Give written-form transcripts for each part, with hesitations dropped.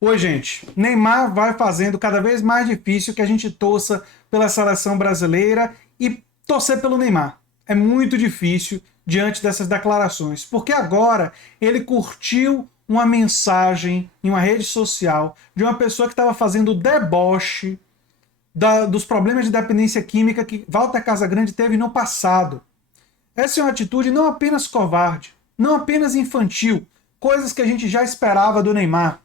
Oi, gente. Neymar vai fazendo cada vez mais difícil que a gente torça pela seleção brasileira e torcer pelo Neymar. É muito difícil diante dessas declarações, porque agora ele curtiu uma mensagem em uma rede social de uma pessoa que estava fazendo deboche dos problemas de dependência química que Walter Casagrande teve no passado. Essa é uma atitude não apenas covarde, não apenas infantil, coisas que a gente já esperava do Neymar,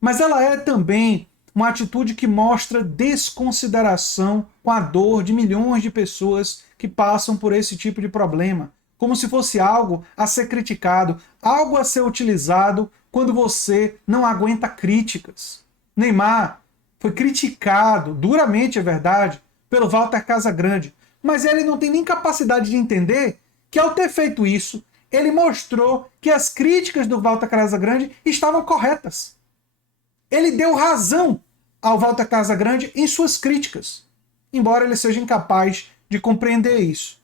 mas ela é também uma atitude que mostra desconsideração com a dor de milhões de pessoas que passam por esse tipo de problema, como se fosse algo a ser criticado, algo a ser utilizado quando você não aguenta críticas. Neymar foi criticado duramente, é verdade, pelo Walter Casagrande, mas ele não tem nem capacidade de entender que ao ter feito isso, ele mostrou que as críticas do Walter Casagrande estavam corretas. Ele deu razão ao Walter Casagrande em suas críticas, embora ele seja incapaz de compreender isso.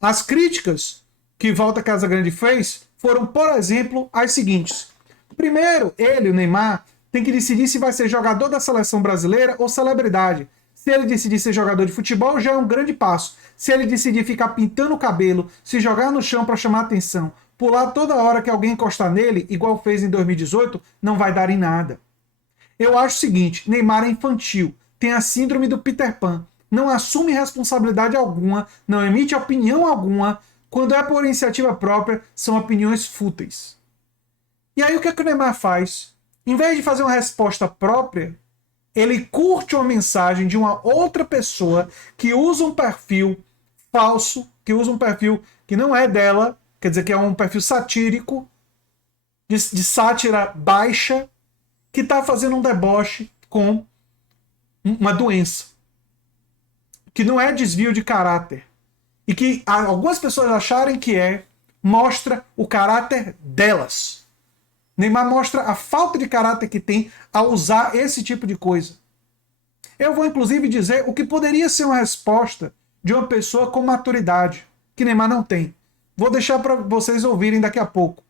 As críticas que Walter Casagrande fez foram, por exemplo, as seguintes. Primeiro, ele, o Neymar, tem que decidir se vai ser jogador da seleção brasileira ou celebridade. Se ele decidir ser jogador de futebol, já é um grande passo. Se ele decidir ficar pintando o cabelo, se jogar no chão para chamar atenção, pular toda hora que alguém encostar nele, igual fez em 2018, não vai dar em nada. Eu acho o seguinte, Neymar é infantil, tem a síndrome do Peter Pan, não assume responsabilidade alguma, não emite opinião alguma, quando é por iniciativa própria, são opiniões fúteis. E aí o que, é que o Neymar faz? Em vez de fazer uma resposta própria, ele curte uma mensagem de uma outra pessoa que usa um perfil falso, que usa um perfil que não é dela, quer dizer, que é um perfil satírico, de sátira baixa, que está fazendo um deboche com uma doença, que não é desvio de caráter, e que algumas pessoas acharem que é, mostra o caráter delas. Neymar mostra a falta de caráter que tem ao usar esse tipo de coisa. Eu vou inclusive dizer o que poderia ser uma resposta de uma pessoa com maturidade, que Neymar não tem. Vou deixar para vocês ouvirem daqui a pouco.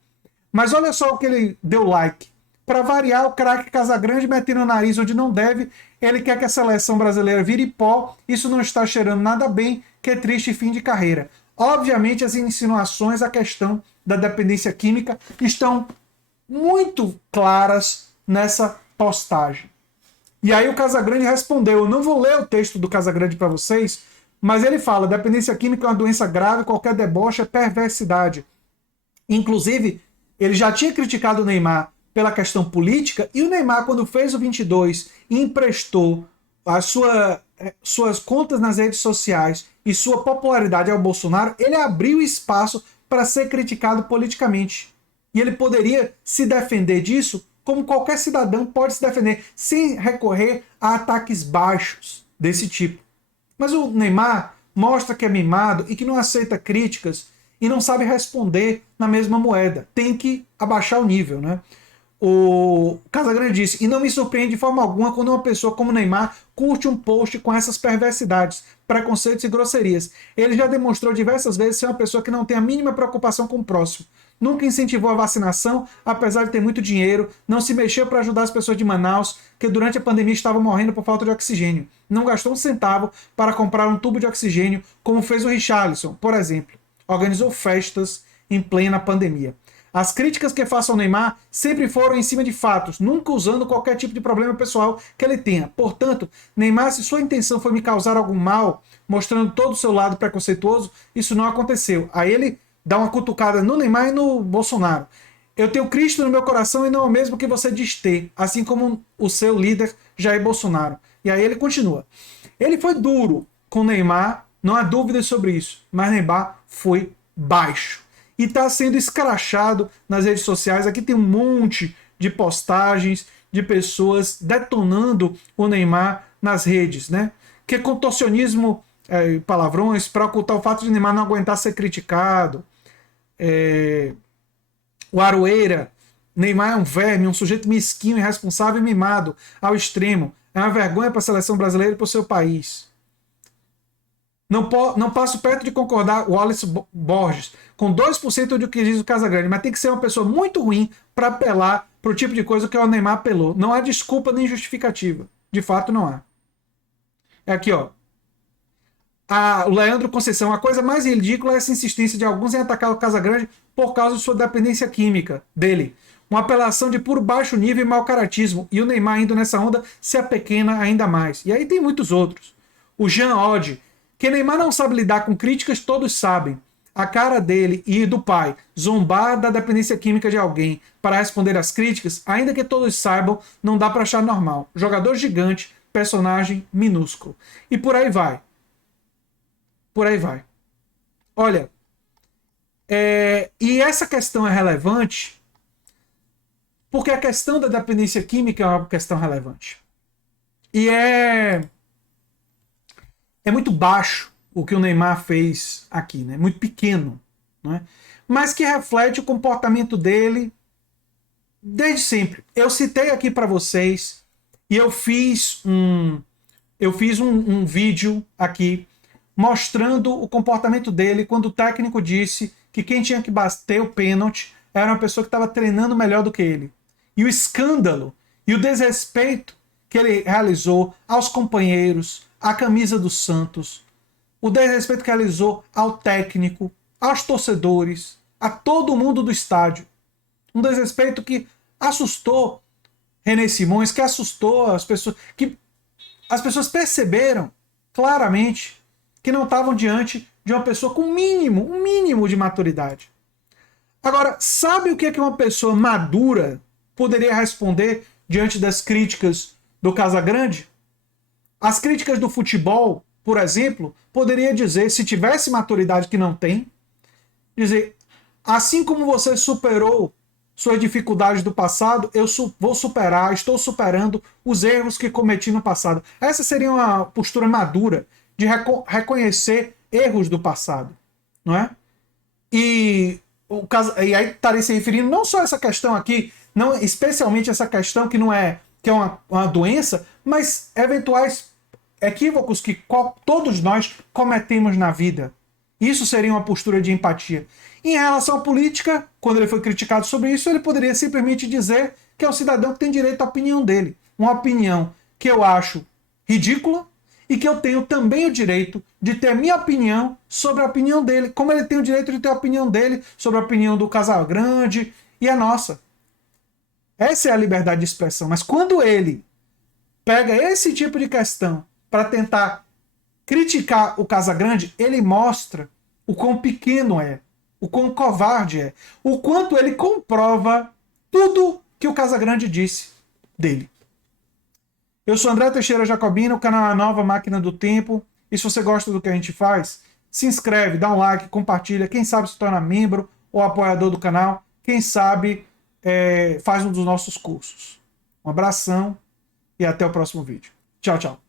Mas olha só o que ele deu like. Para variar, o craque Casagrande metendo o nariz onde não deve, ele quer que a seleção brasileira vire pó, isso não está cheirando nada bem, que é triste fim de carreira. Obviamente, as insinuações à questão da dependência química estão muito claras nessa postagem. E aí o Casagrande respondeu, eu não vou ler o texto do Casagrande para vocês, mas ele fala, dependência química é uma doença grave, qualquer deboche é perversidade. Inclusive, ele já tinha criticado o Neymar pela questão política, e o Neymar, quando fez o 22 e emprestou suas contas nas redes sociais e sua popularidade ao Bolsonaro, ele abriu espaço para ser criticado politicamente. E ele poderia se defender disso como qualquer cidadão pode se defender, sem recorrer a ataques baixos desse tipo. Mas o Neymar mostra que é mimado e que não aceita críticas e não sabe responder na mesma moeda. Tem que abaixar o nível, né? O Casagrande disse, e não me surpreende de forma alguma quando uma pessoa como Neymar curte um post com essas perversidades, preconceitos e grosserias. Ele já demonstrou diversas vezes ser uma pessoa que não tem a mínima preocupação com o próximo. Nunca incentivou a vacinação, apesar de ter muito dinheiro, não se mexeu para ajudar as pessoas de Manaus, que durante a pandemia estavam morrendo por falta de oxigênio. Não gastou um centavo para comprar um tubo de oxigênio, como fez o Richarlison, por exemplo. Organizou festas em plena pandemia. As críticas que façam ao Neymar sempre foram em cima de fatos, nunca usando qualquer tipo de problema pessoal que ele tenha. Portanto, Neymar, se sua intenção foi me causar algum mal, mostrando todo o seu lado preconceituoso, isso não aconteceu. Aí ele dá uma cutucada no Neymar e no Bolsonaro. Eu tenho Cristo no meu coração e não é o mesmo que você diz ter, assim como o seu líder Jair Bolsonaro. E aí ele continua. Ele foi duro com o Neymar, não há dúvidas sobre isso, mas Neymar foi baixo. E está sendo escrachado nas redes sociais. Aqui tem um monte de postagens de pessoas detonando o Neymar nas redes, né? Que é contorcionismo, palavrões, para ocultar o fato de Neymar não aguentar ser criticado. O Aroeira, Neymar é um verme, um sujeito mesquinho, irresponsável e mimado ao extremo. É uma vergonha para a seleção brasileira e para o seu país. Não passo perto de concordar, o Wallace Borges, com 2% do que diz o Casagrande, mas tem que ser uma pessoa muito ruim para apelar para o tipo de coisa que o Neymar apelou. Não há desculpa nem justificativa. De fato, não há. É aqui, ó. O Leandro Conceição, a coisa mais ridícula é essa insistência de alguns em atacar o Casagrande por causa de sua dependência química dele. Uma apelação de puro baixo nível e mau caratismo. E o Neymar indo nessa onda se apequena ainda mais. E aí tem muitos outros. O Jean Oddi, que Neymar não sabe lidar com críticas, todos sabem. A cara dele e do pai, zombar da dependência química de alguém para responder às críticas, ainda que todos saibam, não dá para achar normal. Jogador gigante, personagem minúsculo. E por aí vai. Por aí vai. Olha, e essa questão é relevante porque a questão da dependência química é uma questão relevante. E é muito baixo o que o Neymar fez aqui, né? Muito pequeno, né? Mas que reflete o comportamento dele desde sempre. Eu citei aqui para vocês e eu fiz um vídeo aqui mostrando o comportamento dele quando o técnico disse que quem tinha que bater o pênalti era uma pessoa que estava treinando melhor do que ele. E o escândalo e o desrespeito que ele realizou aos companheiros, à camisa do Santos, o desrespeito que realizou ao técnico, aos torcedores, a todo mundo do estádio. Um desrespeito que assustou René Simões, que assustou as pessoas, que as pessoas perceberam claramente que não estavam diante de uma pessoa com um mínimo de maturidade. Agora, sabe o que uma pessoa madura poderia responder diante das críticas do Casagrande? As críticas do futebol, por exemplo, poderia dizer, se tivesse maturidade que não tem, dizer, assim como você superou suas dificuldades do passado, eu vou superar, estou superando os erros que cometi no passado. Essa seria uma postura madura de reconhecer erros do passado, não é? E aí estaria se referindo não só a essa questão aqui, não especialmente essa questão que não é que é uma doença, mas eventuais equívocos que todos nós cometemos na vida. Isso seria uma postura de empatia. Em relação à política, quando ele foi criticado sobre isso, ele poderia simplesmente dizer que é um cidadão que tem direito à opinião dele. Uma opinião que eu acho ridícula e que eu tenho também o direito de ter a minha opinião sobre a opinião dele, como ele tem o direito de ter a opinião dele sobre a opinião do Casagrande e a nossa. Essa é a liberdade de expressão. Mas quando ele pega esse tipo de questão para tentar criticar o Casagrande, ele mostra o quão pequeno é, o quão covarde é, o quanto ele comprova tudo que o Casagrande disse dele. Eu sou André Teixeira Jacobino, o canal A Nova Máquina do Tempo. E se você gosta do que a gente faz, se inscreve, dá um like, compartilha. Quem sabe se torna membro ou apoiador do canal. Quem sabe faz um dos nossos cursos. Um abração e até o próximo vídeo. Tchau, tchau.